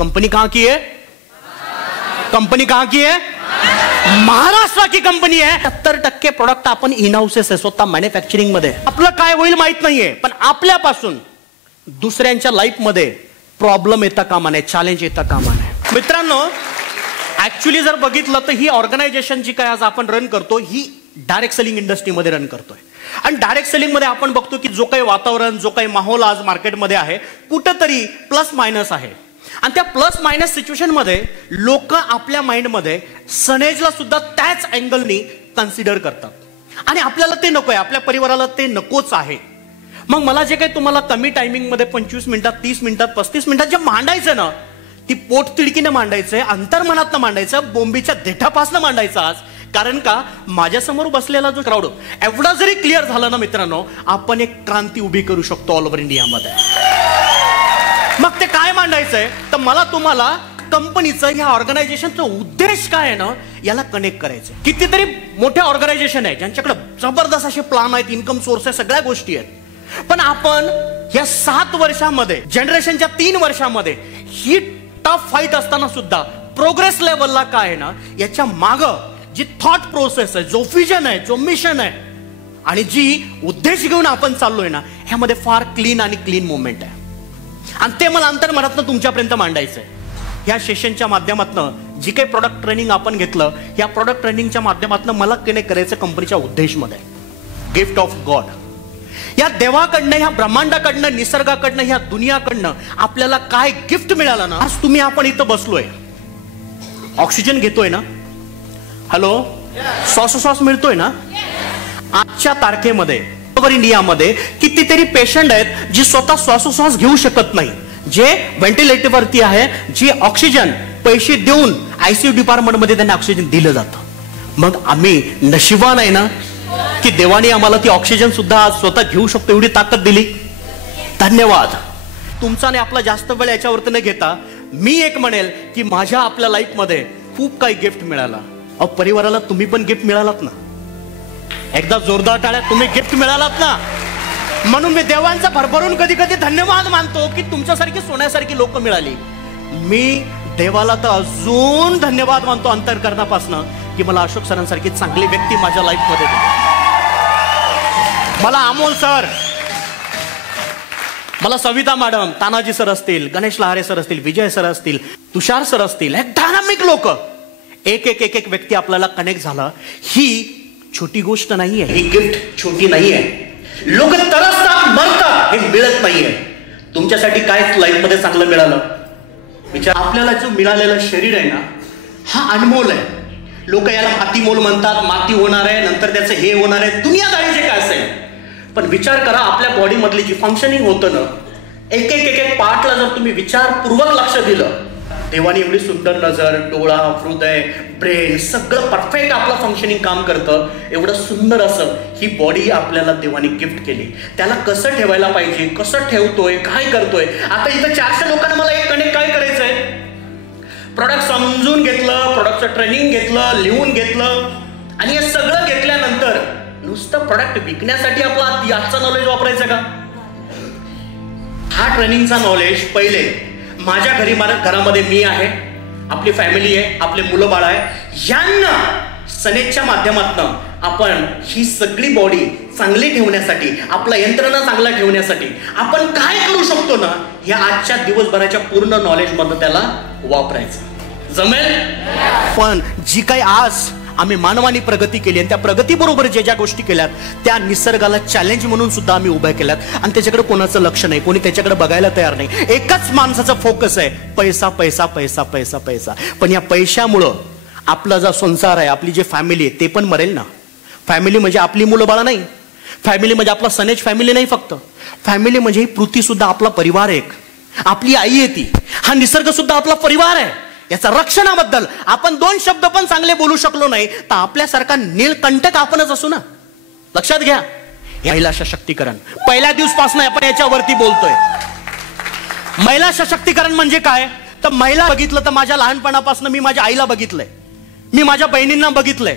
Company कहां की है? कंपनी कहां की है? महाराष्ट्र की कंपनी है. 70% प्रोडक्ट आपण इन हाऊसेस आहे, स्वतः मॅन्युफॅक्चरिंग मध्ये. आपलं काय होईल माहित नाहीये, पण आपल्यापासून दुसऱ्यांच्या लाईफ मध्ये प्रॉब्लेम येता कामा नये, चॅलेंज येता कामा नये. मित्रांनो, ऍक्च्युली जर बघितलं तर ही ऑर्गनायझेशन जी काय आज आपण रन करतो ही डायरेक्ट सेलिंग इंडस्ट्रीमध्ये रन करतोय. आणि डायरेक्ट सेलिंग मध्ये आपण बघतो की जो काही वातावरण, जो काही माहोल आज मार्केटमध्ये आहे, कुठंतरी प्लस मायनस आहे. आणि त्या प्लस मायनस सिच्युएशन मध्ये लोक आपल्या माइंडमध्ये सनेजला सुद्धा त्याच अँगलनी कन्सिडर करतात. आणि आपल्याला ते नकोय, आपल्या परिवाराला ते नकोच आहे. मग मला जे काही तुम्हाला कमी टायमिंग मध्ये 25 मिनिटात, 30 मिनिटात, 35 मिनिटात जे मांडायचं ना, ती पोट तिडकीने मांडायचंय, अंतर्मनातनं मांडायचं, बोंबीच्या देठापासनं मांडायचं आज. कारण का माझ्यासमोर बसलेला जो क्राऊड एवढा जरी क्लिअर झाला ना मित्रांनो, आपण एक क्रांती उभी करू शकतो ऑल ओव्हर इंडियामध्ये. मग ते काय मांडायचंय तर मला तुम्हाला कंपनीचं, ह्या ऑर्गनायझेशनचा उद्देश काय आहे ना याला कनेक्ट करायचं. कितीतरी मोठ्या ऑर्गनायझेशन आहे ज्यांच्याकडे जबरदस्त असे प्लान आहेत, इन्कम सोर्स आहे, सगळ्या गोष्टी आहेत. पण आपण या 7 वर्षामध्ये, जनरेशनच्या 3 वर्षामध्ये ही टफ फाईट असताना सुद्धा प्रोग्रेस लेवलला काय आहे ना, याच्या माग जी थॉट प्रोसेस आहे, जो विजन आहे, जो मिशन आहे आणि जी उद्देश घेऊन आपण चाललोय ना, ह्यामध्ये फार क्लीन आणि क्लीन मुवमेंट आहे. आणि ते मला अंतर्मनातनं तुमच्यापर्यंत मांडायचंय. ह्या सेशनच्या माध्यमातून जी काही प्रोडक्ट ट्रेनिंग आपण घेतलं, या प्रोडक्ट ट्रेनिंगच्या माध्यमातून मला कनेक्ट करायचं कंपनीच्या उद्देशमध्ये. Gift of God. या देवाकडनं, ह्या ब्रह्मांडाकडनं, निसर्गाकडनं, ह्या दुनियाकडनं आपल्याला काय गिफ्ट मिळालं ना, आज तुम्ही आपण इथं बसलोय, ऑक्सिजन घेतोय ना, हॅलो, श्वासोश्वास मिळतोय ना. आजच्या तारखेमध्ये इंडियामध्ये कितीतरी पेशंट आहेत जी स्वतः श्वासोश्वास घेऊ शकत नाही, जे व्हेंटिलेटरवरती आहे, जी ऑक्सिजन पैसे देऊन आयसीयू डिपार्टमेंट मध्ये त्यांना ऑक्सिजन दिलं जातं. मग आम्ही नशिबान आहे ना की देवाने आम्हाला ती ऑक्सिजन सुद्धा आज स्वतः घेऊ शकतो एवढी ताकद दिली. धन्यवाद. तुमचा आणि आपला जास्त वेळ याच्यावरती न घेता मी एक म्हणेल की माझ्या आपल्या लाईफ मध्ये खूप काही गिफ्ट मिळाला. अहो, परिवाराला तुम्ही पण गिफ्ट मिळालात ना. एकदा जोरदार टाळ्या, तुम्ही गिफ्ट मिळालात ना. म्हणून मी देवांचा भरभरून कधी कधी धन्यवाद मानतो की तुमच्यासारखी सोन्यासारखी लोक मिळाली. मी देवाला तर अजून धन्यवाद मानतो अंतर्करणापासून की मला अशोक सरांसारखी चांगली व्यक्ती माझ्या लाईफ मध्ये दिली. मला अमोल सर, मला सविता मॅडम, तानाजी सर असतील, गणेश लहारे सर असतील, विजय सर असतील, तुषार सर असतील, हे डायनामिक लोक, एक एक एक एक व्यक्ती आपल्याला कनेक्ट झाला. ही छोटी गोष्ट नाहीये, ही गिफ्ट छोटी नाहीये. लोक तरसतात, मरतात, हे मिळत नाहीये. तुमच्यासाठी काय लाईफ मध्ये चांगलं मिळालं विचार. आपल्याला जो मिळालेलं शरीर आहे ना, हा अनमोल आहे. लोक याला माती मोल म्हणतात, माती होणार आहे, नंतर त्याचं हे होणार आहे, दुनियादारी जे काय असेल. पण विचार करा, आपल्या बॉडी मधली जी फंक्शनिंग होतं ना, एक एक एक एक पार्टला जर तुम्ही विचारपूर्वक लक्ष दिलं, देवाने एवढी सुंदर नजर, डोळा, हृदय, ब्रेन सगळं परफेक्ट आपलं फंक्शनिंग काम करतं. एवढं सुंदर असं ही बॉडी आपल्याला देवाने गिफ्ट केली. त्याला कसं ठेवायला पाहिजे, कसं ठेवतोय, काय करतोय. आता इथं 400 लोकांना मला एक कनेक्ट काय करायचंय, प्रोडक्ट समजून घेतलं, प्रोडक्टचं ट्रेनिंग घेतलं, लिहून घेतलं, आणि हे सगळं घेतल्यानंतर नुसतं प्रोडक्ट विकण्यासाठी आपला आजचं नॉलेज वापरायचं का. हा ट्रेनिंगचा नॉलेज पहिले माझ्या घरामध्ये मी आहे, आपली फॅमिली आहे, आपले मुलं बाळ आहे, यांना सनेजच्या माध्यमातून आपण ही सगळी बॉडी चांगली ठेवण्यासाठी, आपला यंत्रणा चांगला ठेवण्यासाठी आपण काय करू शकतो ना, या आजच्या दिवसभराच्या पूर्ण नॉलेज मध्ये त्याला वापरायचं. जमेल. पण जी काही आज आम्ही मानवानी प्रगती केली आणि त्या प्रगतीबरोबर ज्या गोष्टी केल्यात त्या निसर्गाला चॅलेंज म्हणून सुद्धा आम्ही उभ्या केल्यात. आणि त्याच्याकडे कोणाचं लक्ष नाही, कोणी त्याच्याकडे बघायला तयार नाही. एकच माणसाचा फोकस आहे, पैसा पैसा पैसा पैसा पैसा. पण या पैशामुळं आपला जो संसार आहे, आपली जी फॅमिली आहे, ते पण मरेल ना. फॅमिली म्हणजे आपली मुलं बाळा नाही, फॅमिली म्हणजे आपला सनेज फॅमिली नाही. फक्त फॅमिली म्हणजे ही पृथ्वी सुद्धा आपला परिवार आहे. आपली आई आहे ती, हा निसर्ग सुद्धा आपला परिवार आहे. याचा रक्षणाबद्दल आपण 2 शब्द पण चांगले बोलू शकलो नाही तर आपल्यासारखा नीलकंठक आपणच असू ना. लक्षात घ्या. महिला सशक्तीकरण पहिल्या दिवसापासून आपण याच्यावरती बोलतोय. महिला सशक्तीकरण म्हणजे काय, तर महिला बघितलं तर माझ्या लहानपणापासून मी माझ्या आईला बघितलंय, मी माझ्या बहिणींना बघितलंय.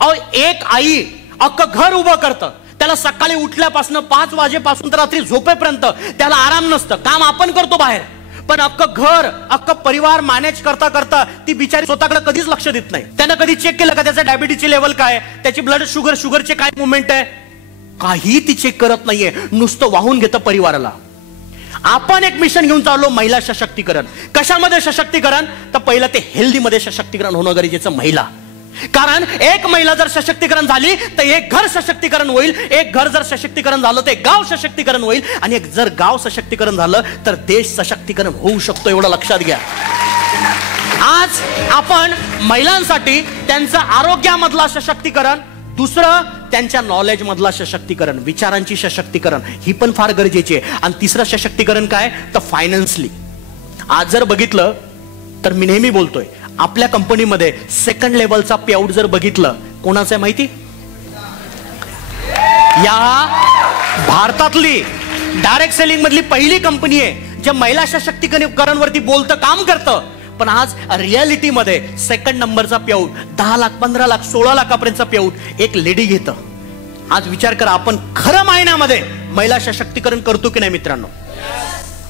अहो, एक आई अख्खं घर उभं करतं. त्याला सकाळी उठल्यापासून 5 वाजेपासून तर रात्री झोपेपर्यंत त्याला आराम नसतं. काम आपण करतो बाहेर, पण अख्खं घर अख्खं परिवार मॅनेज करता करता ती बिचारी स्वतःकडे कधीच लक्ष देत नाही. त्यानं कधी चेक केलं का त्याचं डायबिटीसची लेवल काय, त्याची ब्लड शुगरचे काय मुवमेंट आहे, काही ती चेक करत नाहीये, नुसतं वाहून घेतं परिवाराला. आपण एक मिशन घेऊन चाललो, महिला सशक्तीकरण. कशामध्ये सशक्तीकरण? तर पहिलं ते हेल्दी मध्ये सशक्तीकरण होणं गरजेचं महिला. कारण एक महिला जर सशक्तीकरण झाली तर एक घर सशक्तीकरण होईल, एक घर जर सशक्तीकरण झालं तर गाव सशक्तीकरण होईल, आणि एक जर गाव सशक्तीकरण झालं तर देश सशक्तीकरण होऊ शकतो, एवढं लक्षात घ्या. आज आपण महिलांसाठी त्यांचं आरोग्यामधला सशक्तीकरण, दुसरं त्यांच्या नॉलेज मधला सशक्तीकरण, विचारांची सशक्तीकरण, ही पण फार गरजेची आहे. आणि तिसरं सशक्तीकरण काय तर फायनान्सली. आज जर बघितलं तर मी नेहमी बोलतोय, आपल्या कंपनीमध्ये सेकंड लेवलचा पेआउट जर बघितलं, कोणाचं आहे माहिती? या भारतातली डायरेक्ट सेलिंग मधली पहिली कंपनी आहे जे महिला सशक्तीकरण वरती बोलतं, काम करतं. पण आज रियालिटी मध्ये सेकंड नंबरचा पेआउट 10 लाख, 15 लाख, 16 लाखापर्यंतचा पेआउट एक लेडी घेतं. आज विचार करा, आपण खरं महिन्यामध्ये महिला सशक्तीकरण करतो की नाही मित्रांनो?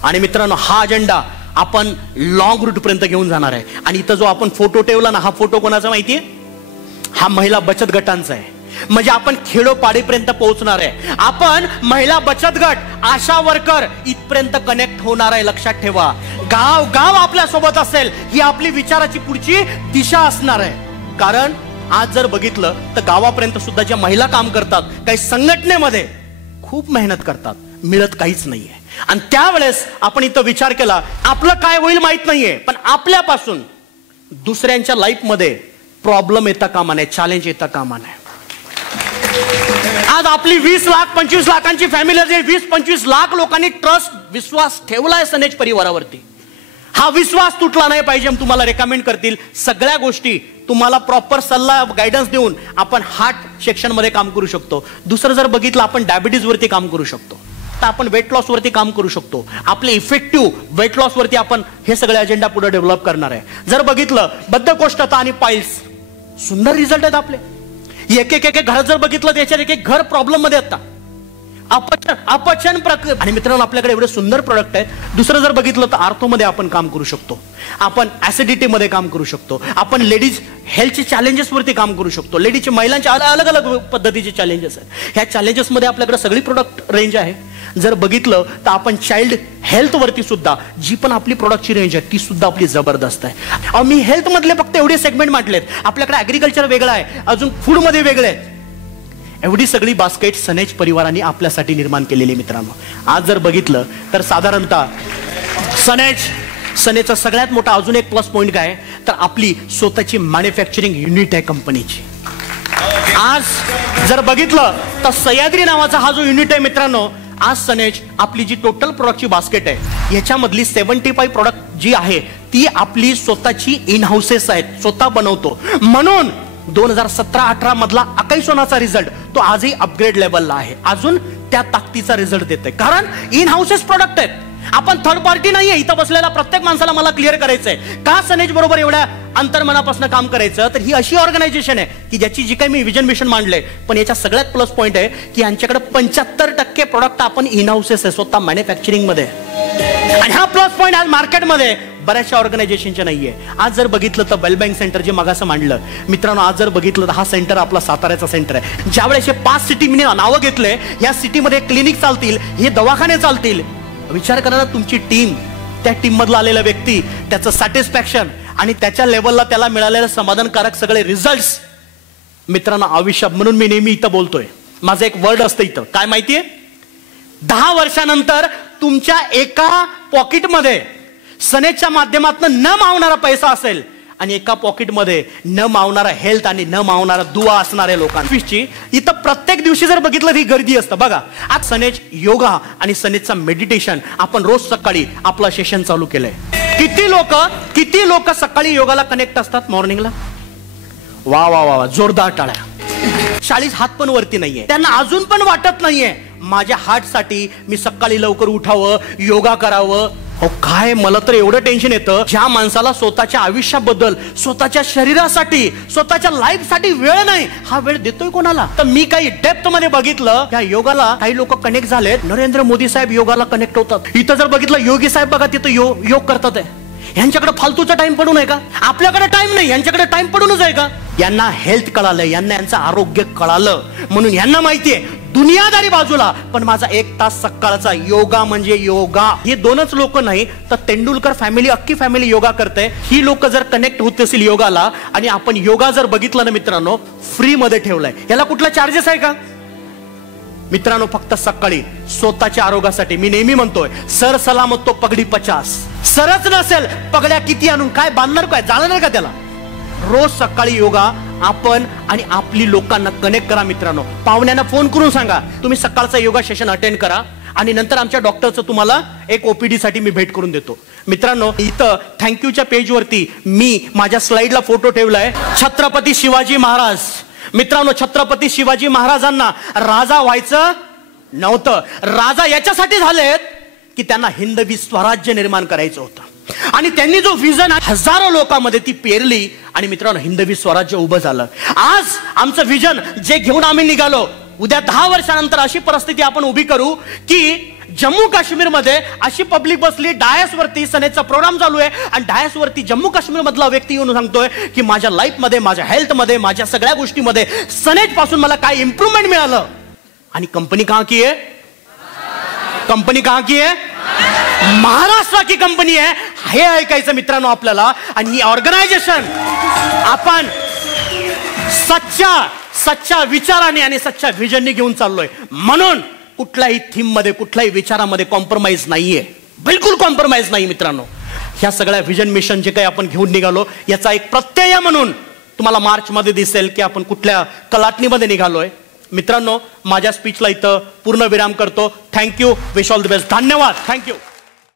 आणि मित्रांनो, हा अजेंडा आपण लॉंग रूट पर्यंत घेऊन जाणार आहे. आणि इथं जो आपण फोटो ठेवला ना, हा फोटो कोणाचा माहितीये? हा महिला बचत गटांचा आहे. म्हणजे आपण खेडोपाडीपर्यंत पोहोचणार आहे. आपण महिला बचत गट, आशा वर्कर इथपर्यंत कनेक्ट होणार आहे. लक्षात ठेवा, गाव गाव आपल्या सोबत असेल, ही आपली विचाराची पुढची दिशा असणार आहे. कारण आज जर बघितलं तर गावापर्यंत सुद्धा ज्या महिला काम करतात, काही संघटनेमध्ये खूप मेहनत करतात, मिळत काहीच नाहीये. आणि त्यावेळेस आपण इथं विचार केला, आपलं काय होईल माहित नाहीये, पण आपल्यापासून दुसऱ्यांच्या लाईफ मध्ये प्रॉब्लेम येता कामा नये, चॅलेंज येता कामा नये. आज आपली 20 लाख 25 लाखांची फॅमिली, 20-25 लाख लोकांनी ट्रस्ट, विश्वास ठेवलाय सनेज परिवारावरती. हा विश्वास तुटला नाही पाहिजे. तुम्हाला रेकमेंड करतील सगळ्या गोष्टी, तुम्हाला प्रॉपर सल्ला गायडन्स देऊन आपण हार्ट सेक्शन मध्ये काम करू शकतो. दुसरं जर बघितलं, आपण डायबिटीज वरती काम करू शकतो, तर आपण वेट लॉस वरती काम करू शकतो. आपले इफेक्टिव्ह वेट लॉस वरती आपण हे सगळे अजेंडा पुढे डेव्हलप करणार आहे. जर बघितलं बद्धकोष्ठता आणि पाईल्स, सुंदर रिझल्ट आहेत आपले. एक एक घर जर बघितलं, त्याच्यात एक घर प्रॉब्लेम मध्ये आता अपचन प्रक्रिया. आणि मित्रांनो, आपल्याकडे एवढे सुंदर प्रोडक्ट आहेत. दुसरं जर बघितलं तर आर्थो मध्ये आपण काम करू शकतो, आपण ऍसिडिटी मध्ये काम करू शकतो, आपण लेडीज हेल्थचे चॅलेंजेस वरती काम करू शकतो. लेडीजचे, महिलांच्या अलग अलग पद्धतीचे चॅलेंजेस आहेत. ह्या चॅलेंजेस मध्ये आपल्याकडे सगळी प्रोडक्ट रेंज आहे. जर बघितलं तर आपण चाइल्ड हेल्थ वरती सुद्धा जी पण आपली प्रोडक्टची रेंज आहे ती सुद्धा आपली जबरदस्त आहे. मी हेल्थ मधले फक्त एवढे सेगमेंट म्हटलेत. आपल्याकडे ऍग्रिकल्चर वेगळं आहे, अजून फूड मध्ये वेगळे आहे. एवढी सगळी बास्केट सनेज परिवाराने आपल्यासाठी निर्माण केलेली. मित्रांनो, आज जर बघितलं तर साधारणतः सनेजचा सगळ्यात मोठा अजून एक प्लस पॉइंट काय तर आपली स्वतःची मॅन्युफॅक्चरिंग युनिट आहे कंपनीची. आज जर बघितलं तर सह्याद्री नावाचा हा जो युनिट आहे मित्रांनो, आज सनेज आपली जी टोटल प्रोडक्टची बास्केट आहे याच्यामधली 75 प्रोडक्ट जी आहे ती आपली स्वतःची इन हाऊसेस आहेत, स्वतः बनवतो. म्हणून 2017-18 मधला अकाई सोनाचा रिझल्ट तो आजही अपग्रेड लेवलला आहे, अजून त्या ताकदीचा रिझल्ट देतोय. कारण इन हाऊसेस प्रोडक्ट आहेत, आपण थर्ड पार्टी नाहीये. इथं बसलेल्या प्रत्येक माणसाला मला क्लिअर करायचंय का सनेज बरोबर एवढ्या अंतर्मनापासून काम करायचं. तर ही अशी ऑर्गनायझेशन आहे की ज्याची जी काही मी विजन मिशन मांडले, पण याच्या सगळ्यात प्लस पॉइंट आहे की यांच्याकडे 75% प्रोडक्ट आपण इन हाऊसेस आहे, स्वतः मॅन्युफॅक्चरिंग मध्ये. आणि हा प्लस पॉइंट आज मार्केटमध्ये बऱ्याचशा ऑर्गनायझेशनच्या नाहीये. आज जर बघितलं तर वेल बँक सेंटर जे मगाचं मांडलं मित्रांनो, आज जर बघितलं तर हा सेंटर आपला साताऱ्याचा सेंटर आहे. ज्यावेळेस 5 सिटी मी नावं घेतले, या सिटीमध्ये क्लिनिक चालतील, हे दवाखाने चालतील. विचार करा ना, तुमची टीम, त्या टीम मधला आलेला व्यक्ती, त्याचं सॅटिस्फॅक्शन आणि त्याच्या लेवलला त्याला मिळालेलं समाधानकारक सगळे रिझल्ट्स मित्रांनो आयुष्यात. म्हणून मी नेहमी इथं बोलतोय, माझं एक वर्ड असतं इथं, काय माहितीये? 10 वर्षानंतर तुमच्या एका पॉकेटमध्ये सनेजच्या माध्यमातून न मावणारा पैसा असेल आणि एका पॉकेटमध्ये न मावणारा हेल्थ आणि न मावणारा दुआ असणाऱ्या लोकांची. इथं प्रत्येक दिवशी जर बघितलं ही गर्दी असतं. बघा, आज सनेज योगा आणि सनेजचा मेडिटेशन आपण रोज सकाळी आपलं सेशन चालू केलंय. किती लोक सकाळी योगाला कनेक्ट असतात मॉर्निंगला? वा वा वा, जोरदार टाळ्या. 40 हात पण वरती नाहीये. त्यांना अजून पण वाटत नाहीये माझ्या हार्टसाठी मी सकाळी लवकर उठावं, योगा करावं. हो काय, मला तर एवढं टेन्शन येतं, ज्या माणसाला स्वतःच्या आयुष्याबद्दल, स्वतःच्या शरीरासाठी, स्वतःच्या लाईफ साठी वेळ नाही, हा वेळ देतोय कोणाला? तर मी काही डेप्थ मध्ये बघितलं, त्या योगाला काही लोक कनेक्ट झालेत. नरेंद्र मोदी साहेब योगाला कनेक्ट होतात. इथं जर बघितलं, योगी साहेब बघा तिथं योग करतात आहे. यांच्याकडे फालतूचा टाइम पडून आहे का? आपल्याकडे टाइम नाही, यांच्याकडे टाइम पडूनच आहे का? यांना हेल्थ कळालं, यांना यांचं आरोग्य कळालं, म्हणून यांना माहितीये दुनियादारी बाजूला, पण माझा 1 तास सकाळचा योगा म्हणजे योगा. हे दोनच लोक नाही तर तेंडुलकर फॅमिली, अख्खी फॅमिली योगा करते. ही लोक जर कनेक्ट होत असेल योगाला, आणि आपण योगा जर बघितलं ना मित्रांनो, फ्री मध्ये ठेवलाय. याला कुठला चार्जेस आहे का मित्रांनो? फक्त सकाळी स्वतःच्या आरोग्यासाठी. मी नेहमी म्हणतोय, सर सलामत तो पगडी 50. सरच नसेल, पगड्या किती आणून काय बांधणार, काय जाणार का त्याला? रोज सकाळी योगा आपण आणि आपली लोकांना कनेक्ट करा मित्रांनो. पाहुण्यांना फोन करून सांगा तुम्ही सकाळचा योगा सेशन अटेंड करा, आणि नंतर आमच्या डॉक्टरचं तुम्हाला एक ओपीडी साठी मी भेट करून देतो. मित्रांनो, इथं थँक्यूच्या पेज वरती मी माझ्या स्लाइडला फोटो ठेवलाय. छत्रपती शिवाजी महाराज. मित्रांनो, छत्रपती शिवाजी महाराजांना राजा व्हायचं नव्हतं. राजा याच्यासाठी झालेत की त्यांना हिंदवी स्वराज्य निर्माण करायचं होतं, आणि त्यांनी जो विजन हजारो लोकांमध्ये ती पेरली, आणि मित्रांनो हिंदवी स्वराज्य उभं झालं. आज आमचं विजन जे घेऊन आम्ही निघालो, उद्या 10 वर्षानंतर अशी परिस्थिती आपण उभी करू की जम्मू काश्मीर मध्ये अशी पब्लिक बसली, डायस वरती सनेचा प्रोग्राम चालू आहे, आणि डायस वरती जम्मू काश्मीर मधला व्यक्ती येऊन सांगतोय की माझ्या लाईफ मध्ये, माझ्या हेल्थ मध्ये, माझ्या सगळ्या गोष्टीमध्ये सनेज पासून मला काय इम्प्रूव्हमेंट मिळालं. आणि कंपनी कहां की है? कंपनी कहां की है? महाराष्ट्र की कंपनी आहे. हे ऐकायचं मित्रांनो आपल्याला. आणि ही ऑर्गनायझेशन आपण सच्च्या विचाराने आणि सच्च्या व्हिजनने घेऊन चाललोय. म्हणून कुठल्याही थीम मध्ये, कुठल्याही विचारामध्ये कॉम्प्रोमाइज नाहीये, बिलकुल कॉम्प्रोमाइज नाही मित्रांनो. ह्या सगळ्या व्हिजन मिशन जे काही आपण घेऊन निघालो, याचा एक प्रत्यय म्हणून तुम्हाला मार्च मध्ये दिसेल की आपण कुठल्या कलाटणीमध्ये निघालोय. मित्रांनो, माझ्या स्पीचला इथं पूर्ण विराम करतो. Thank you. Wish all the best. धन्यवाद. थँक्यू.